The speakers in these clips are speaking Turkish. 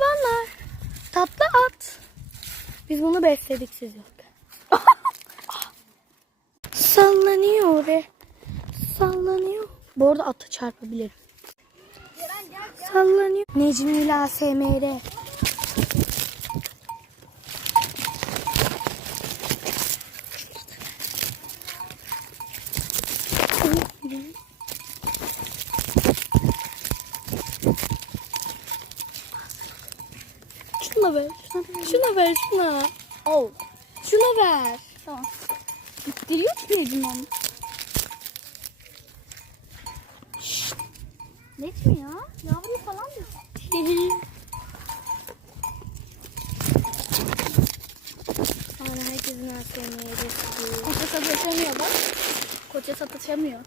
hayvanlar. Tatlı at. Biz bunu besledik siz yok. Sallanıyor be. Sallanıyor. Bu arada atı çarpabilirim. Sallanıyor. Necmi ile ASMR. Şuna ver. Şuna ver şuna. Oh. Şuna ver. Tamam. İttiriyor ki Necmi onu. Necmi ya? Yavru falan mı? Ama herkesin ASMR'si. Koça satışamıyor bak. Koça satışamıyor.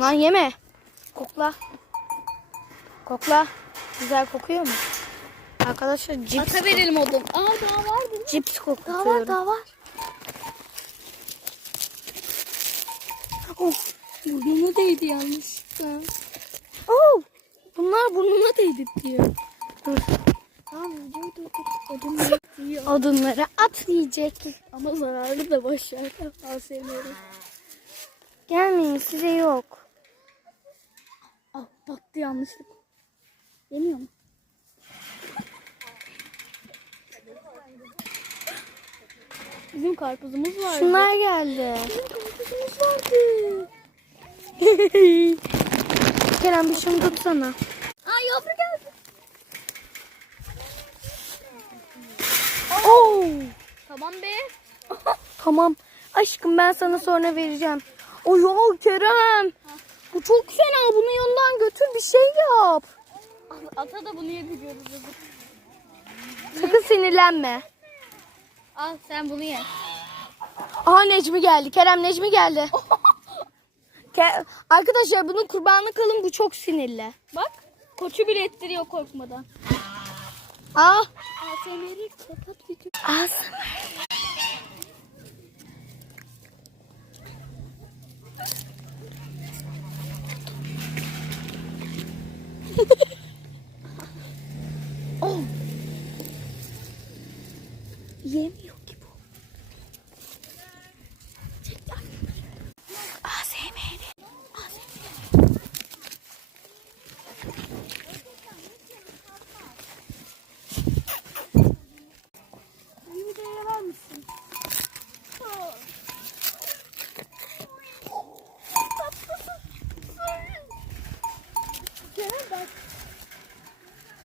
Lan yeme. Kokla. Kokla. Güzel kokuyor mu? Arkadaşlar cips, Ata verelim odun. Aa daha var mı? cips kokutuyorum. Daha var daha var. Of. Burnuma değdi yanlışlıkla. Oh. Bunlar burnuna değdi diyor. Dur. Tamam videoyu durdur. Odun yiyor. Odunları at yiyecek. Ama zararlı da boş ver. ASMR'i. Gelmeyin size yok. Ah battı yanlışlık. Yemiyor mu? Bizim karpuzumuz vardı. Şunlar geldi. Bizim karpuzumuz vardı. Kerem bir şunu tutsana. Aa yavru geldi. Oh. Tamam be. Tamam. Aşkım ben sana sonra vereceğim. O ya Kerem. Bu çok fena. Bunu yanından götür bir şey yap. Ata da bunu yediriyoruz. Sakın sinirlenme. Al sen bunu ye. Aha Necmi geldi. Kerem Necmi geldi. Ke- Arkadaşlar bunun kurbanı kalın. Bu çok sinirli. Bak koçu bile ettiriyor korkmadan. Ah. ASMR'i kapat video. Ağzım. Yemiyor ki bu. Çek lan. ASMR. ASMR. Bir de var? Gel bak.